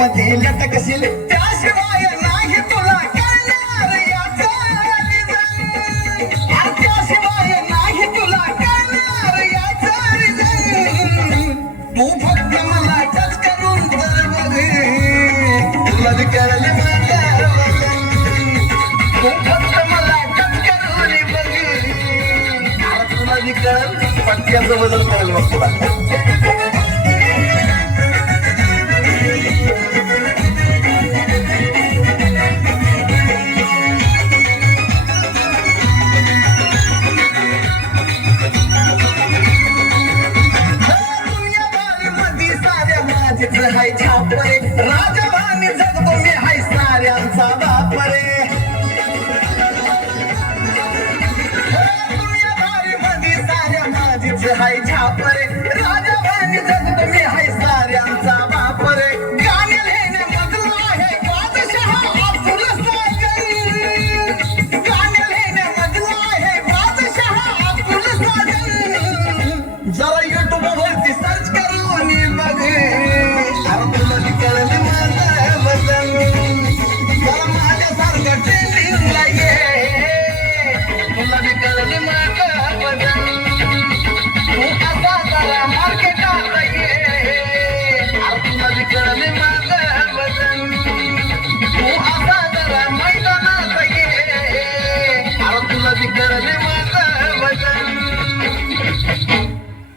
मध्ये लटकशील त्याशिवाय नाही तुला कळणार याचा रिझन. त्याशिवाय नाही तुला कळणार याचा रिझन. तू फक्त मला टच करून तर बघ तुला बी कळलं माझं वजन. तू फक्त मला टच करून बघ तुला बी कळलं पटक्याचं वजन कळलं मग तुला. हाय छापरे राजवानी जगतो मी हाय साऱ्यांचा बापरे. दुनियादारी मध्ये साऱ्या माझीच हाय छापरे राजवानी जगतो मी हाय साऱ्यांचा बापरे. गाणे लिहिण्यामधला आहे बादशाह अब्दुल साजन. गाणे लिहिण्यामधला आहे बादशाह अब्दुल साजन. जरा युट्यूब वरती सर्च करून बघ मार्केट आता ये तुला